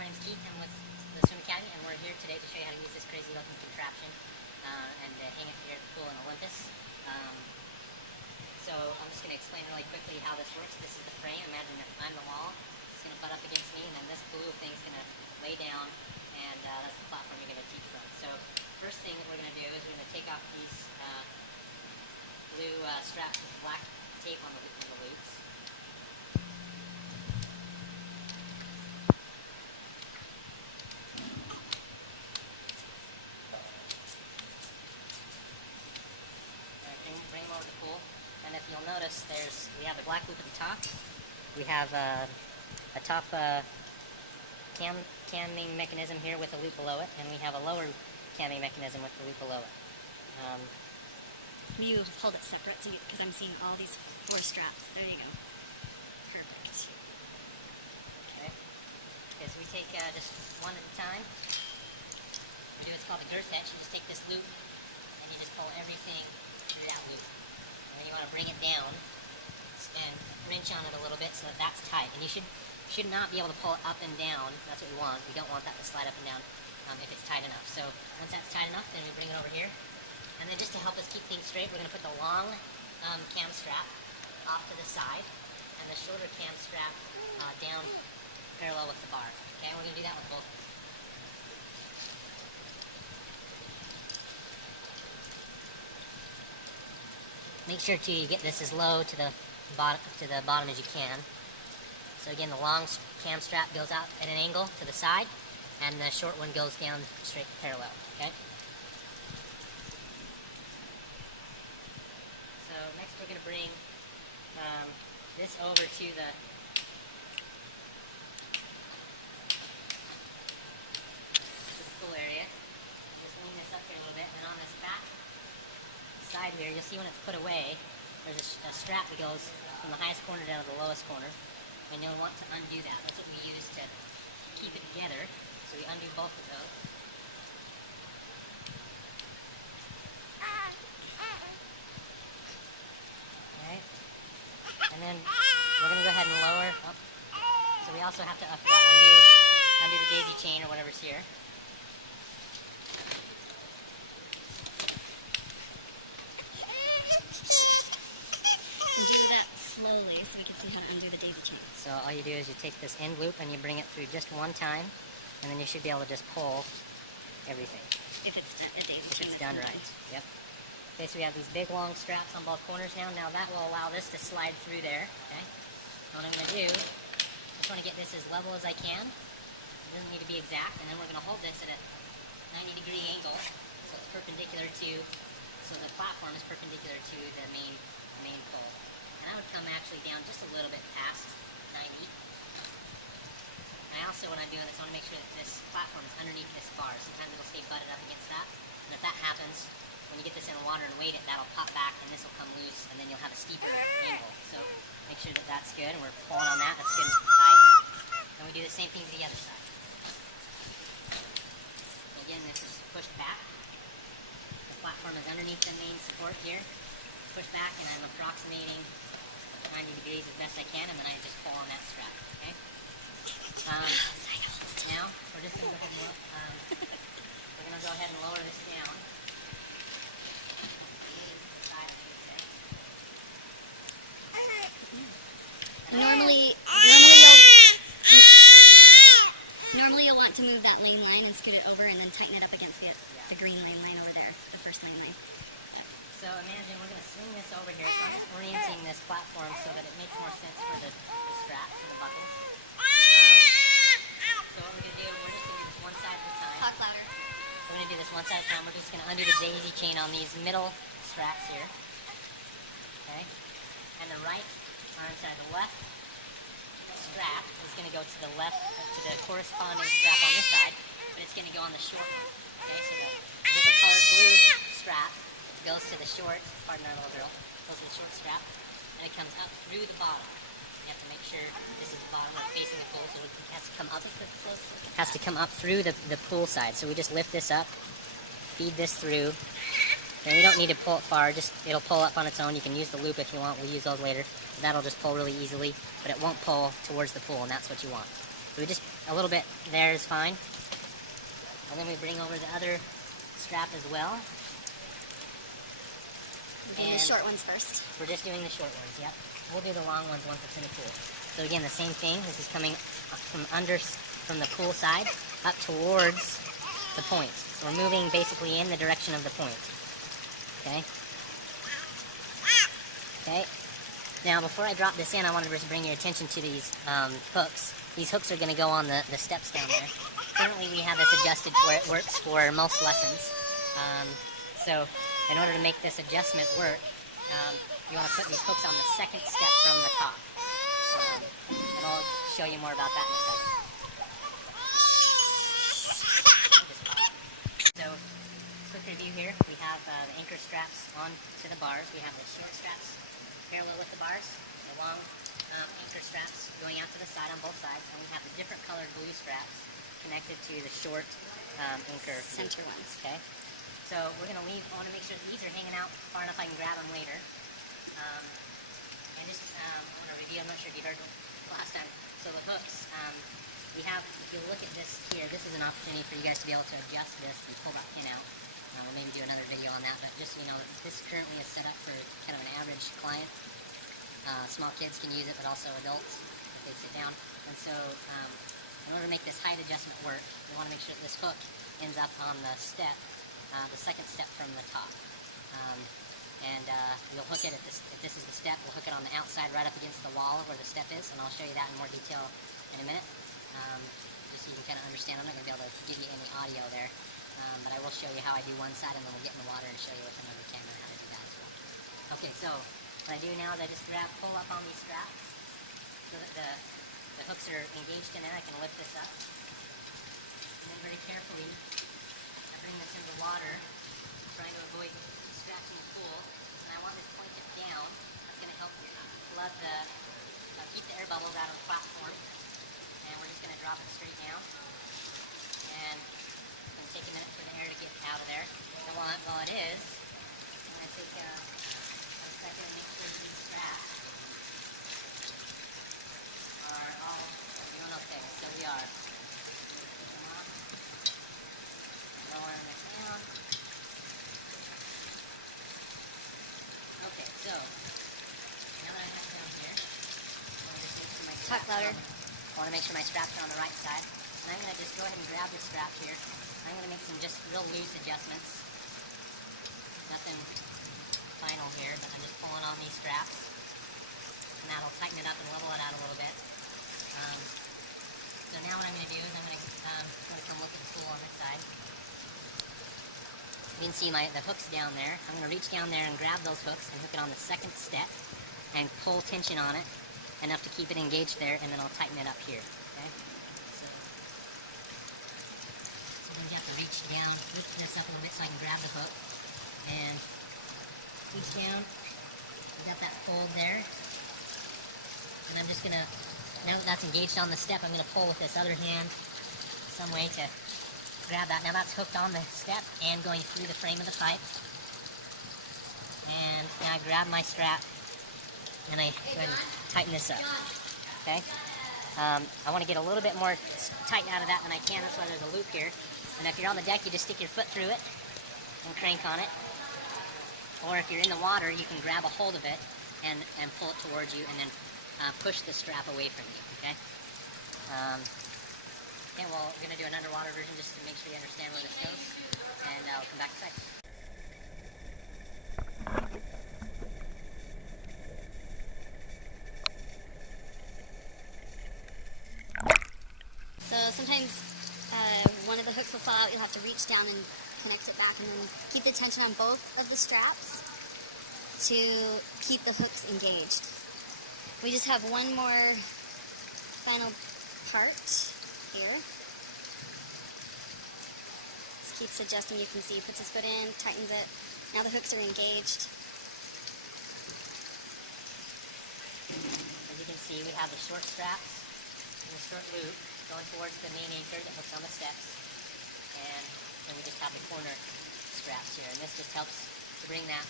my name's Keith. I'm with the Swim Academy, and we're here today to show you how to use this crazy looking contraption and hang it here at the pool in Olympus. So I'm just going to explain really quickly how this works. This is the frame. Imagine if I'm the wall. It's going to butt up against me, and then this blue thing is going to lay down, and that's the platform you're going to teach from. So first thing that we're going to do is we're going to take off these blue straps with black tape on the loops. Bring them over to the pool, and if you'll notice, we have a black loop at the top. We have a top camming mechanism here with a loop below it, and we have a lower camming mechanism with the loop below it. You hold it separate, so because I'm seeing all these 4 straps. There you go. Perfect. Okay. So we take just one at a time. We do what's called a girth hitch. You just take this loop, and you just pull everything through that loop. And then you want to bring it down and wrench on it a little bit so that that's tight. And you should not be able to pull it up and down. That's what we want. We don't want that to slide up and down if it's tight enough. So once that's tight enough, then we bring it over here. And then just to help us keep things straight, we're going to put the long cam strap off to the side and the shorter cam strap down parallel with the bar. Okay, and we're going to do that with both. Make sure too you get this as low to the bottom as you can. So again, the long cam strap goes out at an angle to the side, and the short one goes down straight parallel. Okay. So next we're going to bring this over to the pool area. Just lean this up here a little bit, and on this back side here, you'll see when it's put away, there's a strap that goes from the highest corner down to the lowest corner, and you'll want to undo that. That's what we use to keep it together. So we undo both of those. Alright. And then we're going to go ahead and lower. Oh. So we also have to undo the daisy chain or whatever's here. Do that slowly so we can see how to undo the daisy chain. So all you do is you take this end loop and you bring it through just one time, and then you should be able to just pull everything. If it's done, if it's done right. Yep. Okay, so we have these big long straps on both corners now. Now that will allow this to slide through there. Okay. What I'm going to do, I just want to get this as level as I can. It doesn't need to be exact, and then we're going to hold this at a 90-degree angle, so it's perpendicular to, so the platform is perpendicular to the main pole. And I would come actually down just a little bit past 90. And I also, when I'm doing this, I want to make sure that this platform is underneath this bar. Sometimes it'll stay butted up against that. And if that happens, when you get this in the water and weight it, that'll pop back and this will come loose, and then you'll have a steeper angle. So make sure that that's good, and we're pulling on that. That's good and tight. And we do the same thing to the other side. Again, this is pushed back. The platform is underneath the main support here. Push back, and I'm approximating 90 degrees as best I can, and then I just pull on that strap. Okay. Now we're just going to go ahead and lower this down. Normally you'll want to move that lane line and scoot it over, and then tighten it up against the green lane over there, the first lane line. So imagine we're going to swing this over here. So I'm just orienting this platform so that it makes more sense for the straps and the buckles. So what we're going to do, we're just going to do this one side at a time. Talk louder. We're going to do this one side at a time. We're just going to undo the daisy chain on these middle straps here. Okay. And the right, the left strap is going to go to the left, to the corresponding strap on this side, but it's going to go on the short one. Okay, so the different colored blue strap goes to the short, pardon our little girl, goes to the short strap, and it comes up through the bottom. You have to make sure this is the bottom, we're facing the pool, so it has to come up. It has to come up through the pool side. So we just lift this up, feed this through, and we don't need to pull it far, it'll pull up on its own. You can use the loop if you want, we'll use those later. That'll just pull really easily, but it won't pull towards the pool, and that's what you want. So we just a little bit there is fine. And then we bring over the other strap as well. We're doing the short ones first. We're just doing the short ones, yep. We'll do the long ones once it's in the pool. So again, the same thing. This is coming from the pool side up towards the point. So we're moving basically in the direction of the point. Okay? Okay. Now, before I drop this in, I wanted to just bring your attention to these hooks. These hooks are going to go on the steps down there. Currently, we have this adjusted to where it works for most lessons. So, in order to make this adjustment work, you want to put these hooks on the second step from the top. And I'll show you more about that in a second. So, quick review here. We have the anchor straps on to the bars. We have the short straps parallel with the bars, the long anchor straps going out to the side on both sides, and we have the different colored blue straps connected to the short anchor Center ones. Okay. So we're going to leave. I want to make sure that these are hanging out far enough I can grab them later. And just I want to review. I'm not sure if you heard last time. So the hooks. We have. If you look at this here, this is an opportunity for you guys to be able to adjust this and pull that pin out. We'll maybe do another video on that, but just so you know, this currently is set up for kind of an average client. Small kids can use it, but also adults if they sit down. And so, in order to make this height adjustment work, we want to make sure that this hook ends up on the step, the second step from the top. We'll hook it, if this is the step, we'll hook it on the outside right up against the wall where the step is, and I'll show you that in more detail in a minute. Just so you can kind of understand. I'm not going to be able to give you any audio there. But I will show you how I do one side, and then we'll get in the water and show you with another camera how to do that as well. Okay, so what I do now is I just pull up on these straps so that the hooks are engaged in there. I can lift this up. And then very carefully, I bring this into the water, trying to avoid scratching the pool. And I want this pointed down. That's going to help flood keep the air bubbles out of the platform. And we're just going to drop it straight down. And take a minute for the air to get out of there. And while it is, I'm going to take a second and make sure these straps are all doing okay. So we are. Push them off. Lowering this down. Okay, so now that I have it down here, I want to just make sure my straps I want to make sure my straps are on the right side. And I'm going to just go ahead and grab this strap here. I'm going to make some just real loose adjustments. Nothing final here, but I'm just pulling on these straps. And that'll tighten it up and level it out a little bit. So now what I'm going to do is I'm going to come look at the pool on this side. You can see the hook's down there. I'm going to reach down there and grab those hooks and hook it on the second step and pull tension on it enough to keep it engaged there, and then I'll tighten it up here. Okay? So then you have to reach down, lift this up a little bit so I can grab the hook, and reach down. We got that fold there, and I'm just gonna, now that that's engaged on the step, I'm gonna pull with this other hand some way to grab that. Now that's hooked on the step and going through the frame of the pipe. And now I grab my strap and I go ahead and tighten this up. Okay? I want to get a little bit more tight out of that than I can. That's why there's a loop here. And if you're on the deck, you just stick your foot through it and crank on it. Or if you're in the water, you can grab a hold of it and pull it towards you and then push the strap away from you. Okay? Okay, well, we're going to do an underwater version just to make sure you understand where this goes. And I'll come back in a second. So sometimes one of the hooks will fall out. You'll have to reach down and connect it back, and then keep the tension on both of the straps to keep the hooks engaged. We just have one more final part here. Just keeps adjusting. You can see he puts his foot in, tightens it. Now the hooks are engaged. As you can see, we have the short straps and the short loop going towards the main anchor that hooks on the steps, and then we just have the corner straps here, and this just helps to bring that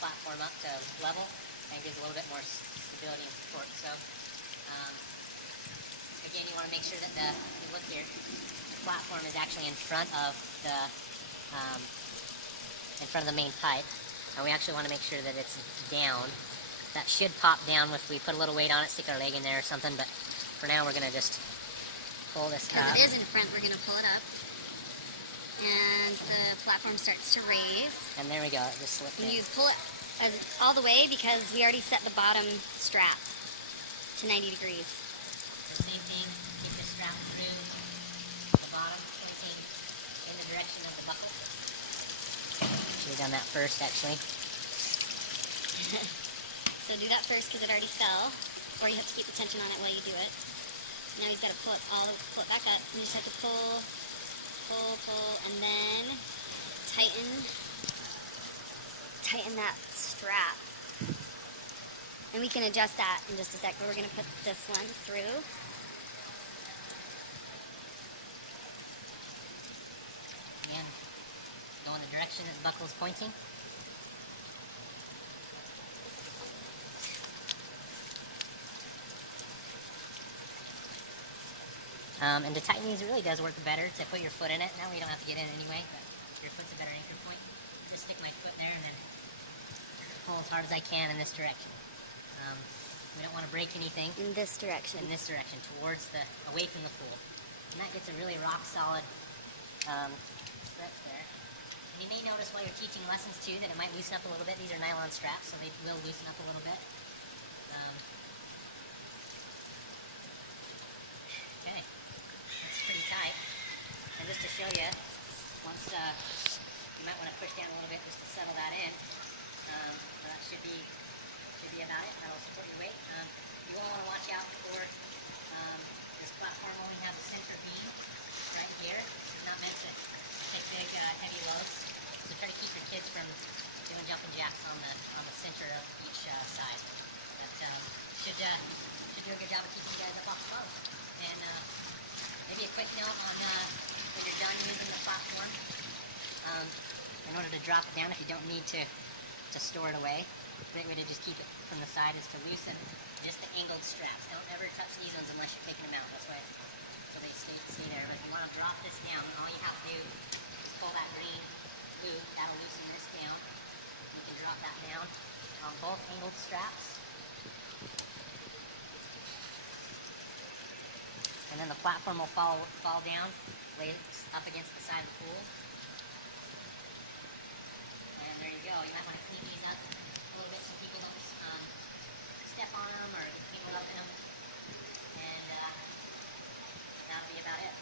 platform up to level and gives a little bit more stability and support. So again, you want to make sure that you look here, the platform is actually in front of the main pipe, and we actually want to make sure that it's down. That should pop down if we put a little weight on it, stick our leg in there or something, but for now we're going to just pull this up. Because it is in front, we're going to pull it up. And the platform starts to raise. And there we go, it just slipped in. And you pull it all the way because we already set the bottom strap to 90 degrees. The same thing, keep the strap through the bottom, pointing in the direction of the buckle. Should have done that first, actually. So do that first because it already fell, or you have to keep the tension on it while you do it. Now he's got to pull it back up. You just have to pull, and then tighten that strap. And we can adjust that in just a sec, but we're going to put this one through. And go in the direction that the buckle is pointing. And to tighten these, it really does work better to put your foot in it. Now you don't have to get in anyway, but your foot's a better anchor point. Just stick my foot there and then pull as hard as I can in this direction. We don't want to break anything. In this direction. In this direction, away from the pool. And that gets a really rock solid stretch there. And you may notice while you're teaching lessons too that it might loosen up a little bit. These are nylon straps, so they will loosen up a little bit. Okay, that's pretty tight. And just to show you, once you might want to push down a little bit just to settle that in. That should be about it. That'll support your weight. You will want to watch out for this platform only has a center beam right here. It's not meant to take big, heavy loads. So try to keep your kids from doing jumping jacks on the center of each side. That should do a good job of keeping you guys up off the boat. And maybe a quick note on when you're done using the platform. In order to drop it down, if you don't need to store it away, a great way to just keep it from the side is to loosen just the angled straps. Don't ever touch these ones unless you're taking them out. That's why so they stay there. But if you want to drop this down, all you have to do is pull that green loop. That'll loosen this down. You can drop that down on both angled straps. And then the platform will fall down, lay up against the side of the pool. And there you go. You might want to clean these up a little bit so people don't step on them or get tangled up in them. And that'll be about it.